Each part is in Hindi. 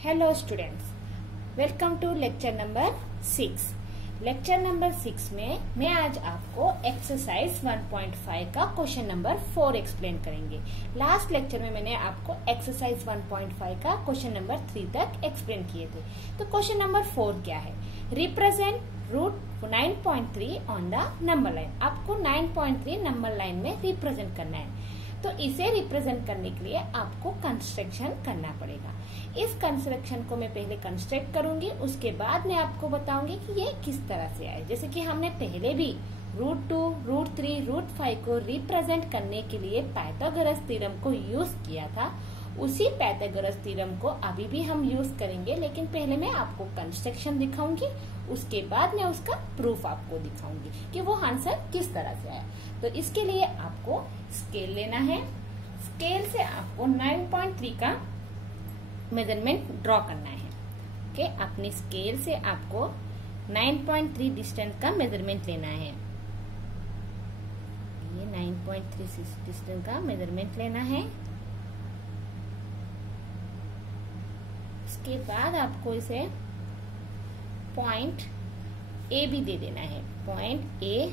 Hello students, welcome to lecture number 6। Lecture number 6 में मैं आज आपको एक्सरसाइज 1.5 का क्वेश्चन नंबर 4 एक्सप्लेन करेंगे। लास्ट लेक्चर में मैंने आपको एक्सरसाइज 1.5 का क्वेश्चन नंबर 3 तक एक्सप्लेन किए थे। तो क्वेश्चन नंबर 4 क्या है? Represent root 9.3 on the number line. आपको 9.3 नंबर लाइन में रिप्रेजेंट करना है। तो इसे रिप्रेजेंट करने के लिए आपको कंस्ट्रक्शन करना पड़ेगा। इस कंस्ट्रक्शन को मैं पहले कंस्ट्रक्ट करूंगी, उसके बाद मैं आपको बताऊंगी कि ये किस तरह से आए। जैसे कि हमने पहले भी रूट 2, रूट 3, रूट 5 को रिप्रेजेंट करने के लिए पाइथागोरस थ्योरम को यूज किया था, उसी पाइथागोरस थ्योरम को अभी भी हम यूज करेंगे। लेकिन पहले मैं आपको कंस्ट्रक्शन दिखाऊंगी, उसके बाद मैं उसका प्रूफ आपको दिखाऊंगी कि वो आंसर किस तरह से आया। तो इसके लिए आपको स्केल लेना है। स्केल से आपको 9.3 का मेजरमेंट ड्रॉ करना है। ओके, अपनी स्केल से आपको 9.3 डिस्टेंस का मेजरमेंट लेना है। ये 9.3 डिस्टेंस का मेजरमेंट लेना है। उसके बाद आपको इसे पॉइंट ए भी दे देना है, पॉइंट ए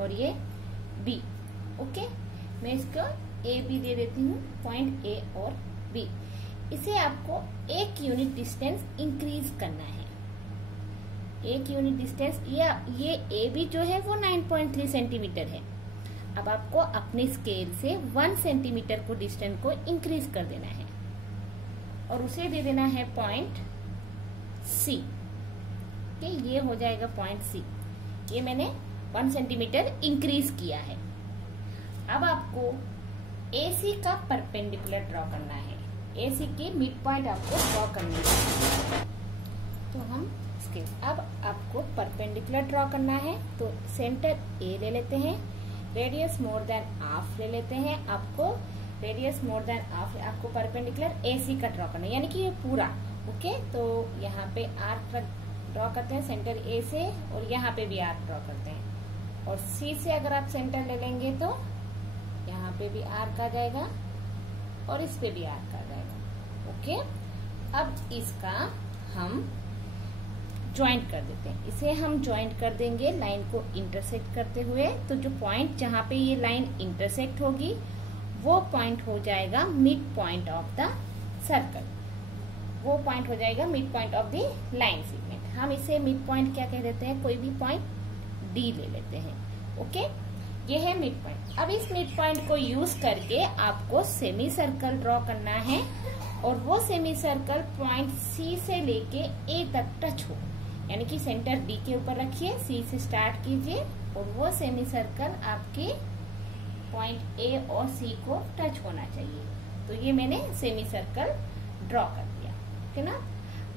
और ये बी। ओके, मैं इसको ए बी दे देती हूँ, पॉइंट ए और बी। इसे आपको 1 यूनिट डिस्टेंस इंक्रीज करना है। 1 यूनिट डिस्टेंस, ये ए बी जो है वो 9.3 सेंटीमीटर है। अब आपको अपने स्केल से 1 सेंटीमीटर को डिस्टेंस को इंक्रीज कर देना है और उसे दे देना है पॉइंट सी। ये हो जाएगा पॉइंट सी। ये मैंने 1 सेंटीमीटर इंक्रीज किया है। अब आपको AC का परपेंडिकुलर ड्रॉ करना है। AC की मिड पॉइंट आपको ड्रॉ करनी है। तो हम इसके अब आपको परपेंडिकुलर ड्रॉ करना है। तो सेंटर A ले लेते हैं, रेडियस मोर देन हाफ ले लेते हैं। आपको रेडियस मोर देन हाफ, आपको परपेंडिकुलर AC का ड्रॉ करना है, यानी कि ये पूरा। ओके, तो यहाँ पे आर्क ड्रॉ करते हैं सेंटर A से, और यहाँ पे भी आर्क ड्रॉ करते हैं। और C से अगर आप सेंटर ले लेंगे तो यहाँ पे भी आर्क आ जाएगा और इस पे भी आर्क आ जाएगा। ओके, अब इसका हम ज्वाइंट कर देते हैं। इसे हम ज्वाइंट कर देंगे लाइन को इंटरसेक्ट करते हुए। तो जो पॉइंट जहाँ पे ये लाइन इंटरसेक्ट होगी वो पॉइंट हो जाएगा mid point of the circle. वो पॉइंट हो जाएगा mid point of the line segment. हम इसे मिड पॉइंट क्या कह देते हैं? कोई भी पॉइंट डी ले लेते हैं। ओके, ये है मिड पॉइंट। अब इस मिड पॉइंट को यूज करके आपको सेमी सर्कल ड्रॉ करना है, और वो सेमी सर्कल पॉइंट सी से लेके ए तक टच हो, यानी कि सेंटर डी के ऊपर रखिए, सी से स्टार्ट कीजिए और वो सेमी सर्कल आपके पॉइंट ए और सी को टच होना चाहिए। तो ये मैंने सेमी सर्कल ड्रॉ कर दिया, ठीक है ना।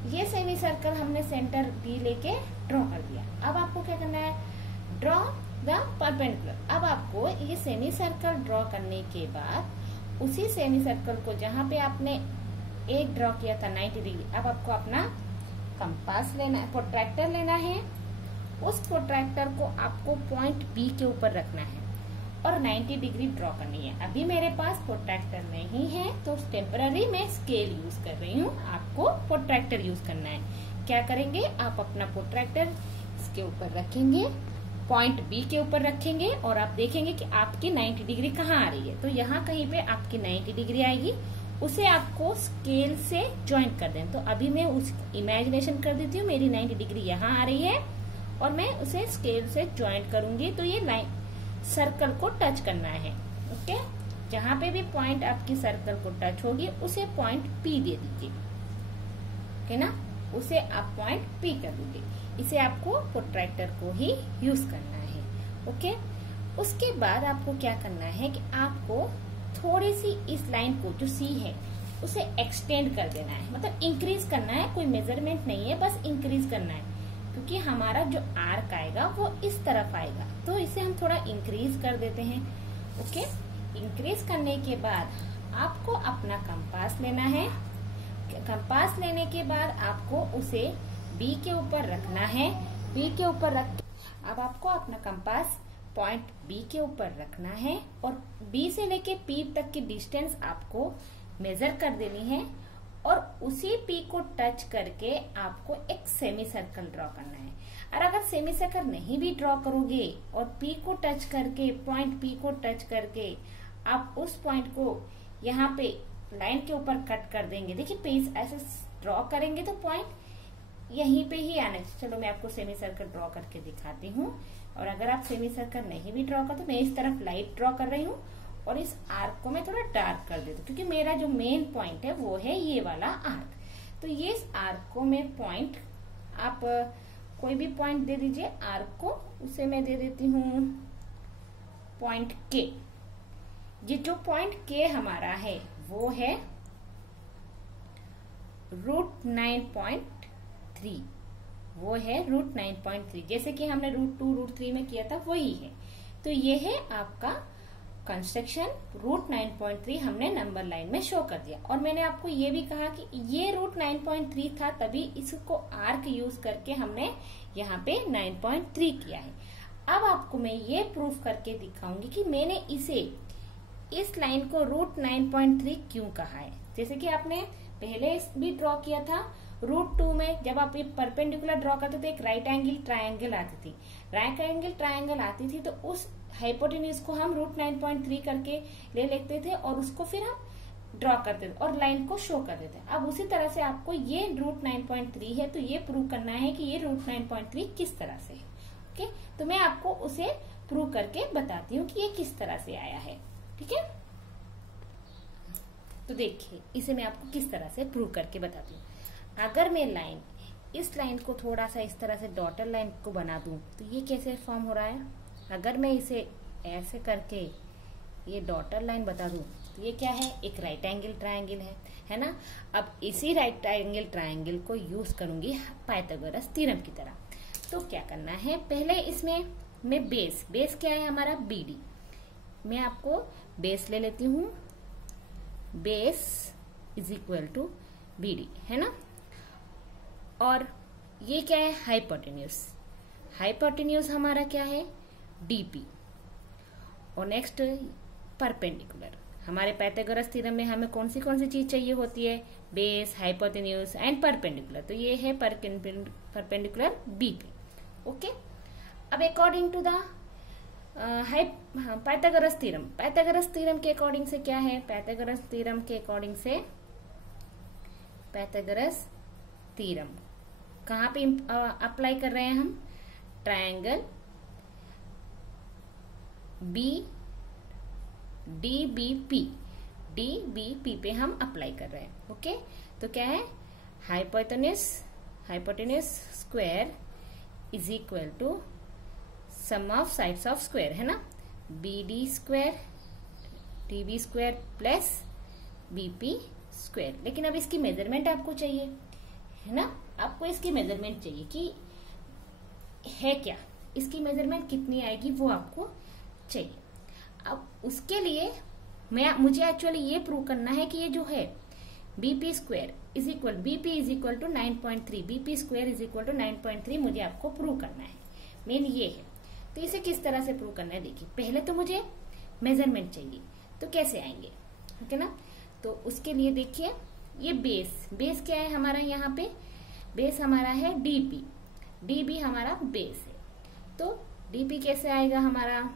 ये सेमी सर्कल हमने सेंटर डी लेके ड्रॉ कर दिया। अब आपको क्या करना है? Draw the perpendicular. अब आपको ये सेमी सर्कल ड्रॉ करने के बाद उसी सेमी सर्कल को जहां पे आपने एक ड्रॉ किया था 90 डिग्री, अब आपको अपना कंपास लेना है, प्रोट्रैक्टर लेना है। उस प्रोट्रैक्टर को आपको पॉइंट बी के ऊपर रखना है और 90 डिग्री ड्रॉ करनी है। अभी मेरे पास प्रोट्रैक्टर नहीं है तो टेम्पररी मैं स्केल यूज कर रही हूँ। आपको प्रोट्रैक्टर यूज करना है। क्या करेंगे? आप अपना प्रोट्रैक्टर इसके ऊपर रखेंगे, पॉइंट बी के ऊपर रखेंगे और आप देखेंगे कि आपकी 90 डिग्री कहाँ आ रही है। तो यहाँ कहीं पे आपकी 90 डिग्री आएगी, उसे आपको स्केल से ज्वाइंट कर दें। तो अभी मैं उस इमेजिनेशन कर देती हूँ, मेरी 90 डिग्री यहाँ आ रही है और मैं उसे स्केल से ज्वाइंट करूंगी। तो ये लाइन सर्कल को टच करना है। ओके, जहां पे भी पॉइंट आपकी सर्कल को टच होगी उसे पॉइंट पी दे दीजिए, ओके ना। उसे आप पॉइंट पी कर दीजिए। इसे आपको प्रोट्रैक्टर को ही यूज करना है। ओके, उसके बाद आपको क्या करना है कि आपको थोड़ी सी इस लाइन को जो सी है उसे एक्सटेंड कर देना है, मतलब इंक्रीज करना है। कोई मेजरमेंट नहीं है, बस इंक्रीज करना है, क्योंकि हमारा जो आर्क आएगा वो इस तरफ आएगा। तो इसे हम थोड़ा इंक्रीज कर देते हैं। ओके, इंक्रीज करने के बाद आपको अपना कंपास लेना है। कंपास लेने के बाद आपको उसे बी के ऊपर रखना है। बी के ऊपर रख, अब आपको अपना कंपास पॉइंट बी के ऊपर रखना है और बी से लेके पी तक की डिस्टेंस आपको मेजर कर देनी है और उसी पी को टच करके आपको एक सेमी सर्कल ड्रॉ करना है। और अगर सेमी सर्कल नहीं भी ड्रॉ करोगे और पी को टच करके, पॉइंट पी को टच करके आप उस पॉइंट को यहाँ पे लाइन के ऊपर कट कर देंगे। देखिए पेज ऐसे ड्रॉ करेंगे तो पॉइंट यहीं पे ही आना चाहिए। चलो मैं आपको सेमी सर्कल ड्रॉ करके दिखाती हूँ। और अगर आप सेमी सर्कल नहीं भी ड्रॉ कर तो मैं इस तरफ लाइट ड्रॉ कर रही हूँ और इस आर्क को मैं थोड़ा डार्क कर देती हूँ, क्योंकि मेरा जो मेन पॉइंट है वो है ये वाला आर्क। तो ये इस आर्क को मैं पॉइंट, आप कोई भी पॉइंट दे दीजिए आर्क को, उसे मैं दे देती हूँ पॉइंट के। ये जो पॉइंट के हमारा है वो है √9.3, वो है √9.3, जैसे कि हमने √2 √3 में किया था वही है। तो ये है आपका कंस्ट्रक्शन। √9.3 हमने नंबर लाइन में शो कर दिया। और मैंने आपको ये भी कहा कि ये √9.3 था, तभी इसको आर्क यूज करके हमने यहाँ पे 9.3 किया है। अब आपको मैं ये प्रूफ करके दिखाऊंगी कि मैंने इसे, इस लाइन को √9.3 क्यों कहा है। जैसे कि आपने पहले भी ड्रॉ किया था √2 में, जब आप ये परपेंडिकुलर ड्रॉ करते थे एक राइट एंगल ट्रायंगल आती थी। राइट एंगल ट्रायंगल आती थी तो उस हाइपोटेन्यूज को हम √9.3 करके ले लेते थे और उसको फिर हम ड्रॉ करते थे और लाइन को शो कर देते। अब उसी तरह से आपको ये √9.3 है तो ये प्रूव करना है कि ये √9.3 किस तरह से है। ओके, तो मैं आपको उसे प्रूव करके बताती हूँ कि ये किस तरह से आया है। ठीक है, तो देखिए इसे मैं आपको किस तरह से प्रूव करके बताती हूँ। अगर मैं लाइन, इस लाइन को थोड़ा सा इस तरह से डॉटर लाइन को बना दूं तो ये कैसे फॉर्म हो रहा है। अगर मैं इसे ऐसे करके ये डॉटर लाइन बता दूं तो ये क्या है, एक राइट एंगल ट्रायंगल है ना। अब इसी राइट एंगल ट्रायंगल को यूज करूंगी पाइथागोरस थ्योरम की तरह। तो क्या करना है, पहले इसमें मैं बेस क्या है हमारा BD, मैं आपको बेस ले लेती हूँ। Base is equal to BD है ना। और ये क्या है, हाइपोटेन्यूज। हाइपोटेन्यूज हमारा क्या है, DP। और नेक्स्ट परपेंडिकुलर, हमारे पाइथागोरस थ्योरम में हमें कौन सी चीज चाहिए होती है, बेस, हाइपोटेन्यूज एंड परपेंडिकुलर। तो ये है परपेंडिकुलर BP। ओके, अब according to the Pythagoras theorem, Pythagoras theorem के अकॉर्डिंग से क्या है, पाइथागोरस थ्योरम के अकॉर्डिंग से, पाइथागोरस थ्योरम कहाँ पे अप्लाई कर रहे हैं हम, ट्रायंगल DBP पे हम अप्लाई कर रहे हैं। ओके, तो क्या है, hypotenuse square is equal to sum of sides of square है ना, BD square DB square plus BP square. लेकिन अब इसकी मेजरमेंट आपको चाहिए है ना, आपको इसकी मेजरमेंट चाहिए कि है क्या, इसकी मेजरमेंट कितनी आएगी वो आपको चाहिए। अब उसके लिए मुझे एक्चुअली ये प्रूव करना है कि ये जो है BP square is equal to 9.3, BP square is equal to 9.3 मुझे आपको प्रूव करना है। मेन ये है। तो इसे किस तरह से प्रूव करना है, देखिए पहले तो मुझे मेजरमेंट चाहिए, तो कैसे आएंगे, ठीक है ना। तो उसके लिए देखिए ये बेस क्या है हमारा, यहाँ पे बेस हमारा है DB हमारा बेस है। तो DB कैसे आएगा हमारा,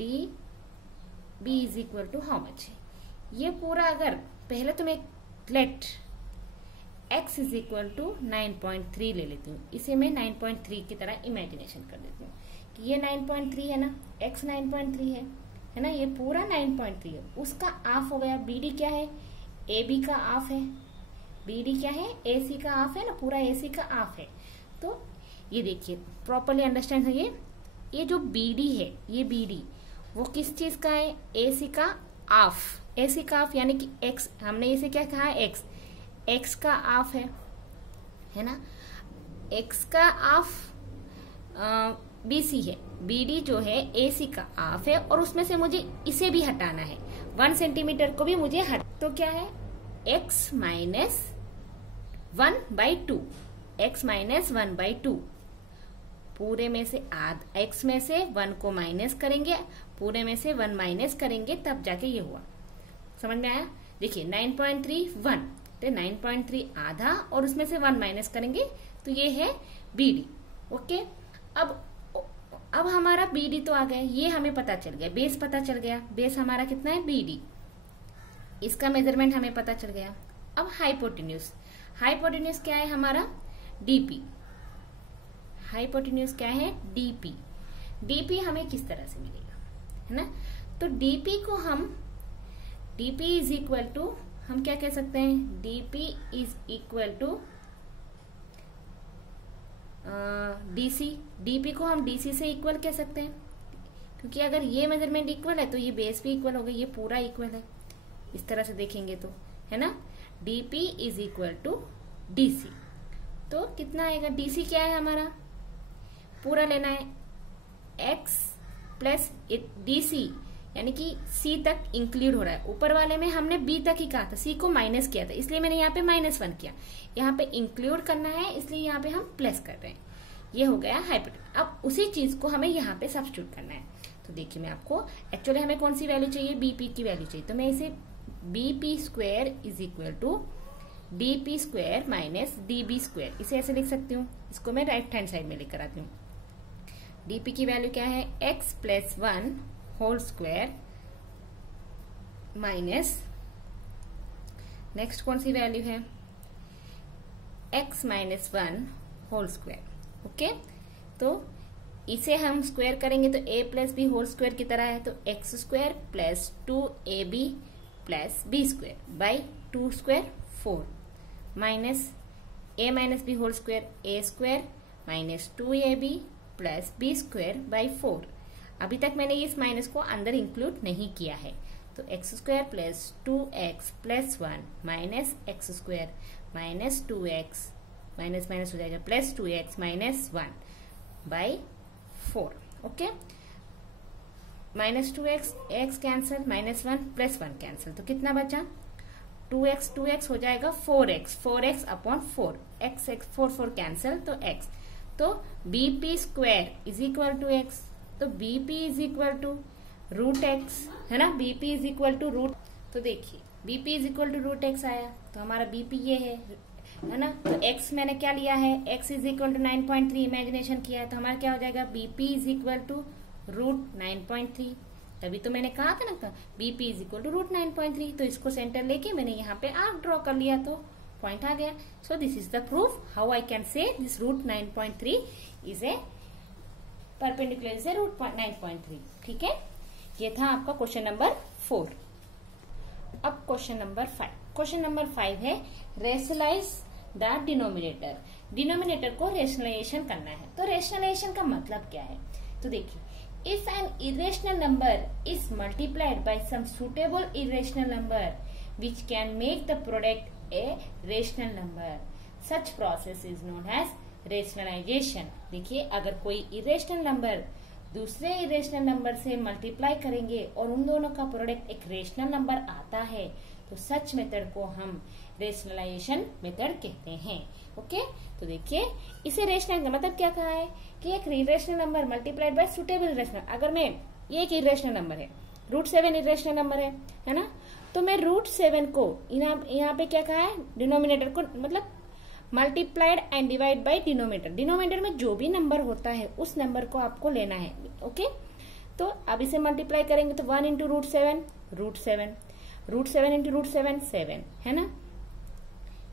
DB is equal to how much है, ये पूरा अगर पहले तो मैं let x is equal to 9.3 ले लेती हूँ, इसे मैं 9.3 की तरह इमेजिनेशन कर देती हूँ कि ये 9.3 है ना, x 9.3 है ना, ये पूरा 9.3 है, उसका हाफ हो गया। BD क्या है, AB का हाफ है, BD क्या है, AC का हाफ है ना, पूरा AC का हाफ है। तो ये देखिए प्रॉपरली अंडरस्टैंड है, ये जो BD है, ये BD वो किस चीज का है, AC का हाफ, AC का हाफ यानी कि x, हमने इसे क्या कहा है, x का हाफ है ना, x का हाफ BC है, BD जो है AC का हाफ है और उसमें से मुझे इसे भी हटाना है, 1 सेंटीमीटर को भी मुझे तो क्या है, x माइनस 1/2, x माइनस 1/2, पूरे में से x में से 1 को माइनस करेंगे, पूरे में से 1 माइनस करेंगे, तब जाके ये हुआ। समझ में आया। देखिए 9.3 1 तो 9.3 आधा और उसमें से 1 माइनस करेंगे तो ये है BD। ओके, अब हमारा BD तो आ गया, ये हमें पता चल गया, बेस पता चल गया, बेस हमारा कितना है BD, इसका मेजरमेंट हमें पता चल गया। अब हाइपोटेन्यूज, हाइपोटेन्यूज क्या है हमारा DP, हाइपोटेन्यूज क्या है DP। DP हमें किस तरह से मिलेगा, है ना, तो DP को हम DP इज इक्वल टू, हम क्या कह सकते हैं, DP is equal to DC। DP को हम DC से इक्वल कह सकते हैं, क्योंकि अगर ये मेजरमेंट इक्वल है तो ये बेस भी इक्वल होगा, ये पूरा इक्वल है, इस तरह से देखेंगे तो, है ना। DP is equal to DC, तो कितना आएगा, DC क्या है हमारा, पूरा लेना है, X प्लस DC यानी कि C तक इंक्लूड हो रहा है, ऊपर वाले में हमने B तक ही कहा था, C को माइनस किया था, इसलिए मैंने यहाँ पे -1 किया, यहाँ पे इंक्लूड करना है इसलिए यहाँ पे हम प्लस कर रहे हैं, ये हो गया हाइपोटेन्यूज। अब उसी चीज को हमें यहाँ पे सब्स्टिट्यूट करना है, तो देखिए मैं आपको, एक्चुअली हमें कौन सी वैल्यू चाहिए, BP की वैल्यू चाहिए, तो मैं इसे BP square is equal to DP square minus DB square, इसे ऐसे लिख सकती हूँ, इसको मैं राइट हैंड साइड में लेकर आती हूँ। DP की वैल्यू क्या है, x plus 1 whole square minus, next कौन सी वैल्यू है, x minus 1 whole square. Okay, तो इसे हम स्क्वायर करेंगे तो a plus B whole square की तरह है, तो x square plus 2ab plus b square by 2 square 4 minus a minus B whole square a square minus 2ab plus b square by 4। अभी तक मैंने इस माइनस को अंदर इंक्लूड नहीं किया है, तो x square plus 2x plus 1 minus x square minus 2x minus minus हो जाएगा plus 2x minus 1 by 4। Okay, minus 2x, x cancel, minus 1 plus 1 cancel, तो कितना बचा, 2x हो जाएगा 4x अपॉन 4, x 4 कैंसिल, तो x, तो BP square is equal to x, तो BP is equal to root x, है ना, BP is equal to root, तो देखिए BP is equal to root x आया, तो हमारा BP ये है ना, तो x मैंने क्या लिया है, x is equal to 9.3 imagination किया है, तो हमारा क्या हो जाएगा, BP is equal to root 9.3, तभी तो मैंने कहा था ना BP is equal to root 9.3, तो इसको सेंटर लेके मैंने यहाँ पे आर्क ड्रॉ कर लिया, तो पॉइंट आ गया। So this is the proof how I can say this root 9.3 is a perpendicular से रूट 9.3। ठीक है, ये था आपका क्वेश्चन नंबर 4। अब क्वेश्चन नंबर 5, क्वेश्चन नंबर 5 है रेशनलाइज द डिनोमिनेटर, डिनोमिनेटर को रेशनलाइजेशन करना है। तो रेशनलाइजेशन का मतलब क्या है, तो देखिए, if an irrational number is multiplied by some suitable irrational number which can make the product a rational number, such process is known as rationalisation. देखिए, अगर कोई इरेशनल नंबर दूसरे इरेशनल नंबर से मल्टीप्लाई करेंगे और उन दोनों का प्रोडक्ट एक रेशनल नंबर आता है, तो सच मेथड को हम रेशनलाइजेशन मेथड कहते हैं। ओके, तो देखिए, इसे रेशनल का मतलब क्या कहा है कि एक irrational number multiplied by suitable irrational, अगर मैं ये एक इरेशनल नंबर है, रूट 7 इरेशनल नंबर है ना, तो मैं रूट 7 को यहाँ पे क्या कहा है, डिनोमिनेटर को मतलब multiplied and divide by denominator, denominator में जो भी नंबर होता है उस नंबर को आपको लेना है। ओके, तो अब इसे मल्टीप्लाई करेंगे तो 1 into root 7 root 7 into root 7 7, है ना,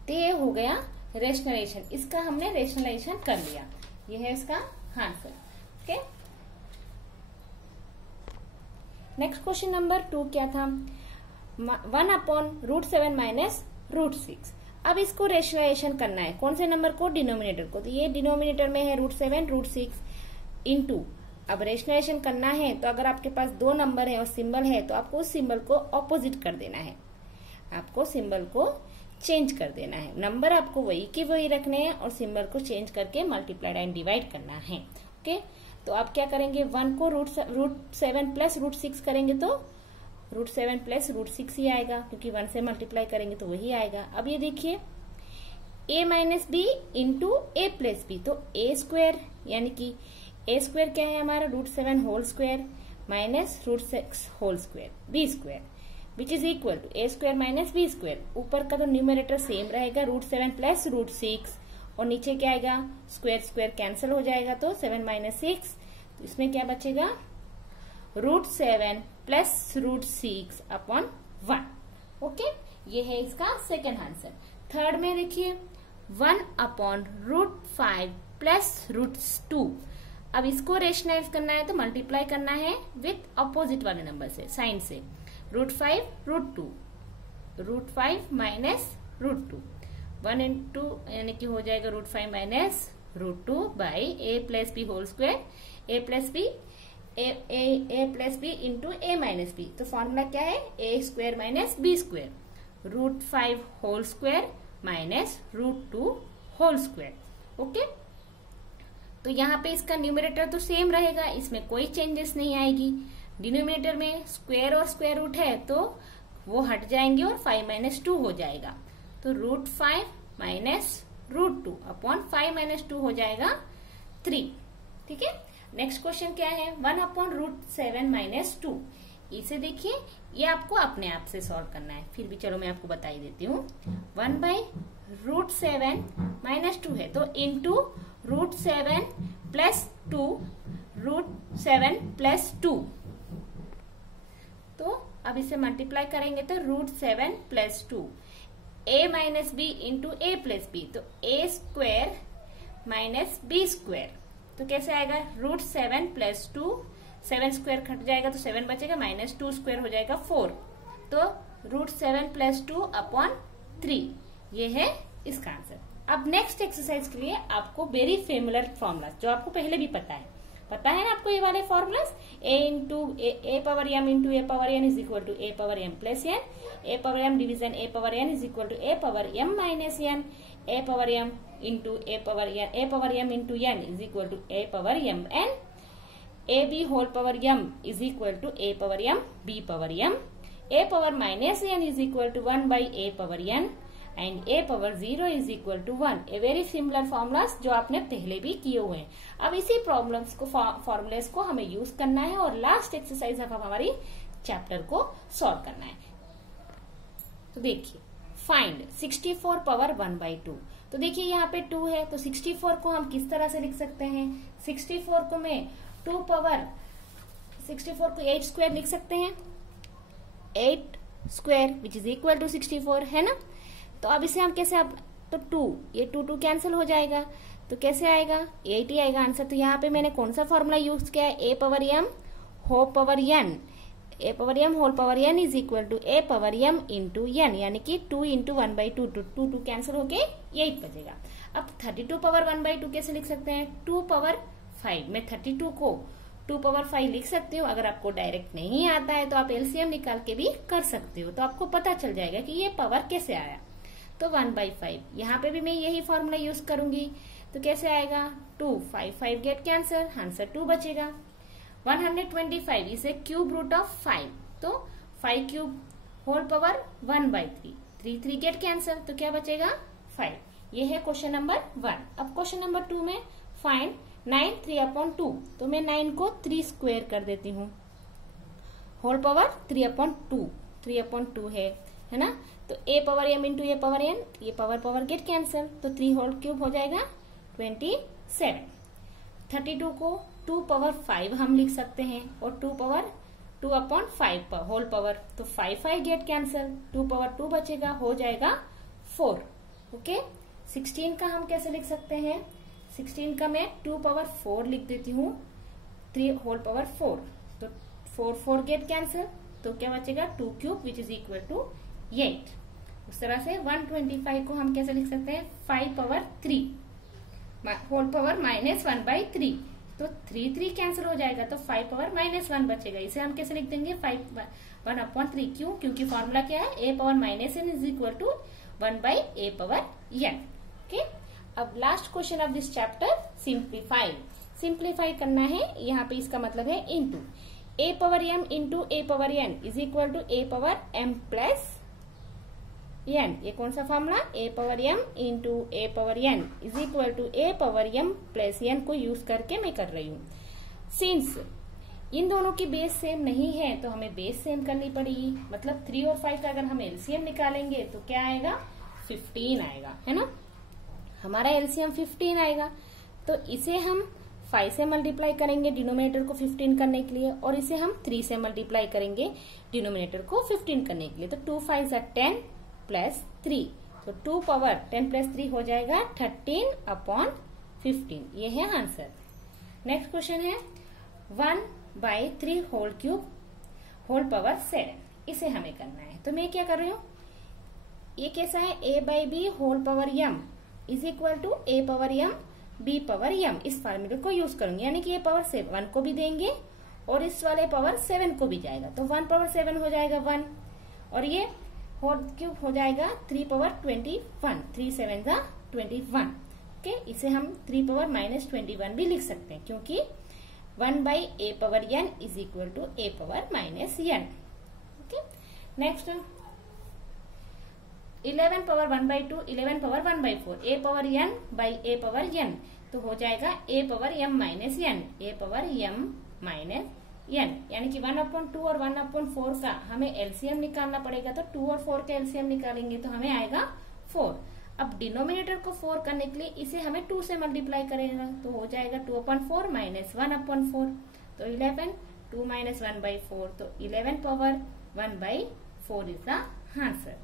तो ये हो गया रेशनलाइजेशन, इसका हमने रेशनलाइजेशन कर लिया, ये है इसका answer. Okay, next question number 2 क्या था, 1 अपॉन रूट 7 माइनस रूट 6। अब इसको रेशनलाइजेशन करना है, कौन से नंबर को, डिनोमिनेटर को, तो ये डिनोमिनेटर में है रूट 7 रूट 6 इंटू, अब रेशनलाइजेशन करना है तो अगर आपके पास 2 नंबर है और सिंबल है तो आपको उस सिंबल को ऑपोजिट कर देना है, आपको सिंबल को चेंज कर देना है, नंबर आपको वही के वही रखने हैं और सिंबल को चेंज करके मल्टीप्लाइड एंड डिवाइड करना है। ओके, तो आप क्या करेंगे, 1 को रूट 7 प्लस रूट 6 करेंगे तो रूट 7 प्लस रूट 6 ही आएगा, क्योंकि 1 से मल्टीप्लाई करेंगे तो वही आएगा। अब ये देखिए, a minus B into A plus B, तो ए स्क्वायर यानी कि ए स्क्वायर क्या है हमारा, root 7 whole square minus root 6 whole square, B square which is equal to A square minus B square. ऊपर का तो न्यूमरेटर सेम रहेगा, √7 प्लस √6, और नीचे क्या आएगा, स्क्वायर स्क्वायर कैंसिल हो जाएगा, तो 7 माइनस 6, तो इसमें क्या बचेगा, √7 प्लस √6 अपॉन 1। ओके, ये है इसका सेकेंड आंसर। थर्ड में देखिए 1 अपॉन √5 प्लस √2। अब इसको रेशनलाइज करना है तो मल्टीप्लाई करना है विथ अपोजिट वाले नंबर से, साइन से, √5 √2, √5 माइनस √2, 1 इंटू यानी कि हो जाएगा √5 minus √2 by a plus B whole square, a plus B into a minus B. तो फॉर्मूला क्या है, a square minus B square, √5 whole square minus √2 whole square. Okay, तो यहाँ पे इसका न्यूमरेटर तो सेम रहेगा, इसमें कोई चेंजेस नहीं आएगी। डिनोमिनेटर में स्क्वायर और स्क्वायर रूट है तो वो हट जाएंगे और 5 माइनस 2 हो जाएगा, तो √5 माइनस √2 अपॉन 5 माइनस 2 हो जाएगा 3। ठीक है, नेक्स्ट क्वेश्चन क्या है, 1 अपॉन √7 माइनस 2। इसे देखिए, ये आपको अपने आप से सॉल्व करना है, फिर भी चलो मैं आपको बता ही देती हूँ। 1 बाई √7 माइनस 2 है तो इंटू √7 प्लस 2, √7 प्लस 2, तो अब इसे मल्टीप्लाई करेंगे तो √7 plus 2, a minus B into A plus B, तो a square minus B square, तो कैसे आएगा, √7 प्लस 2, 7 स्क्वायर कट जाएगा तो 7 बचेगा, माइनस 2 स्क्वायर हो जाएगा 4, तो √7 प्लस 2 अपॉन 3, ये है इसका आंसर। अब नेक्स्ट एक्सरसाइज के लिए आपको वेरी फेमिलर फॉर्मूला जो आपको पहले भी पता है ना आपको ये वाले formulas, a power m into a power n is equal to a power m plus n, a power m division a power n is equal to a power m minus n, a power m into a power m into n is equal to a power m n, a b whole power m is equal to a power m b power m, a power minus n is equal to 1 by a power n and a power 0 is equal to 1। A very similar formulas जो आपने पहले भी किए हुए हैं। अब इसी प्रॉब्लम्स को फॉर्मूलेस को हमें यूज करना है और लास्ट एक्सरसाइज अब हमारी चैप्टर को सॉल्व करना है। तो देखिए, फाइंड 64 पावर 1/2। तो देखिए यहाँ पे 2 है तो 64 को हम किस तरह से लिख सकते हैं, 64 को मैं 2 पावर 64 को 8 स्क्वायर लिख सकते हैं, 8 square which is equal to 64, है ना। तो अब इसे हम कैसे, अब तो 2 ये 2 कैंसिल हो जाएगा, तो कैसे आएगा, 8 ही आएगा आंसर। तो यहाँ पे मैंने कौन सा फॉर्मूला यूज किया है, a power m whole power n, a power m whole power n is equal to a power m into n, यानी कि 2 इंटू 1/2, 2 कैंसिल होके 8 बचेगा। अब 32 पावर 1/2 कैसे लिख सकते हैं, 2 पावर 5, मैं 32 को 2 पावर 5 लिख सकती हूँ। अगर आपको डायरेक्ट नहीं आता है तो आप एलसीएम निकाल के भी कर सकते हो, तो आपको पता चल जाएगा कि ये पावर कैसे आया। तो 1/5, यहाँ पे भी मैं यही फॉर्मूला यूज करूंगी, तो कैसे आएगा, 2 5 गेट कैंसर, आंसर 2 बचेगा। 125 is a cube root of 5, तो 5 cube whole power 1/3, 3 get cancel, तो क्या बचेगा 5। ये है क्वेश्चन नंबर 1। अब क्वेश्चन नंबर 2 में फाइंड 9 3/2, तो मैं 9 को 3 स्क्वायर कर देती हूँ, होल पावर 3/2 है ना। तो a power m into a power n, ये पावर गेट कैंसल, तो 3 होल क्यूब हो जाएगा 27। 32 को 2 पावर 5 हम लिख सकते हैं और 2/5 होल पावर, तो 5 गेट कैंसल, 2 पावर 2 बचेगा, हो जाएगा 4। ओके, 16 का हम कैसे लिख सकते हैं, 16 का मैं 2 पावर 4 लिख देती हूँ, 3 होल पावर 4, तो 4 गेट कैंसल, तो क्या बचेगा 2 cube which is equal to 8। उस तरह से 125 को हम कैसे लिख सकते हैं, 5 पावर 3 होल पावर माइनस 1/3, तो 3 कैंसिल हो जाएगा, तो 5 पावर -1 बचेगा। इसे हम कैसे लिख देंगे, 1/3, क्यों, क्योंकि फॉर्मूला क्या है, a power -n is equal to 1/a power n। Okay, अब last question of this chapter, simplify करना है। यहाँ पे इसका मतलब है into a power m into a power n is equal to a power m plus n। ये कौन सा formula, a power m into a power n is equal to a power m plus n को यूज करके मैं कर रही हूँ। सिंस इन दोनों की बेस सेम नहीं है तो हमें बेस सेम करनी पड़ेगी। मतलब 3 और 5 का अगर हम एलसीएम निकालेंगे तो क्या आएगा, 15 आएगा, है ना। हमारा एलसीएम 15 आएगा, तो इसे हम 5 से मल्टीप्लाई करेंगे डिनोमिनेटर को 15 करने के लिए, और इसे हम 3 से मल्टीप्लाई करेंगे डिनोमिनेटर को 15 करने के लिए। तो 2 5 = 10 प्लस 3, तो 2 पावर 10 प्लस 3 हो जाएगा 13/15। ये है आंसर। नेक्स्ट क्वेश्चन है 1/3 होल क्यूब होल पावर 7, इसे हमें करना है। तो मैं क्या कर रही हूँ, ये कैसा है, a/b whole power m is equal to a power m b power m, इस फॉर्मूले को यूज करूंगी, यानी कि ये पावर 7 को भी देंगे और इस वाले पावर 7 को भी जाएगा, तो 1 पावर 7 हो जाएगा 1, और ये होल क्यूब हो जाएगा 3 पावर 21, 3 7 = 21। ओके, इसे हम 3 पावर -21 भी लिख सकते हैं, क्योंकि 1/a power n is equal to a power -n। Okay, next 11 power 1/2, 11 power 1/4, a power n by a power n, तो हो जाएगा a power m minus n, a power m minus n, यानी कि 1/2 और 1/4 का हमें एलसीएम निकालना पड़ेगा। तो 2 और 4 का एलसीएम निकालेंगे तो हमें आएगा 4। अब डिनोमिनेटर को 4 करने के लिए इसे हमें 2 से मल्टीप्लाई करेगा, तो हो जाएगा 2/4 माइनस 1/4, तो 11, 2 माइनस 1/4, तो 11 power 1/4 is the answer.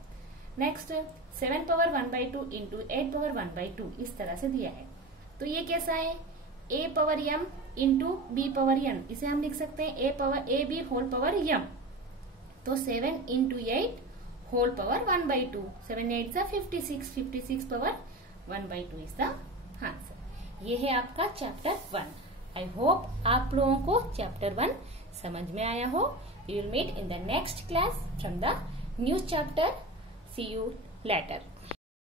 Next 7 power 1/2 into 8 power 1/2, इस तरह से दिया है। तो ये कैसा है, a power m into b power n, इसे हम लिख सकते हैं a b whole power m, तो 7 into 8 whole power 1/2, 7 8 = 56, 56 power 1/2 is the answer. ये है आपका चैप्टर 1। आई होप आप लोगों को चैप्टर 1 समझ में आया हो। We will meet in the next class from the new chapter. See you later.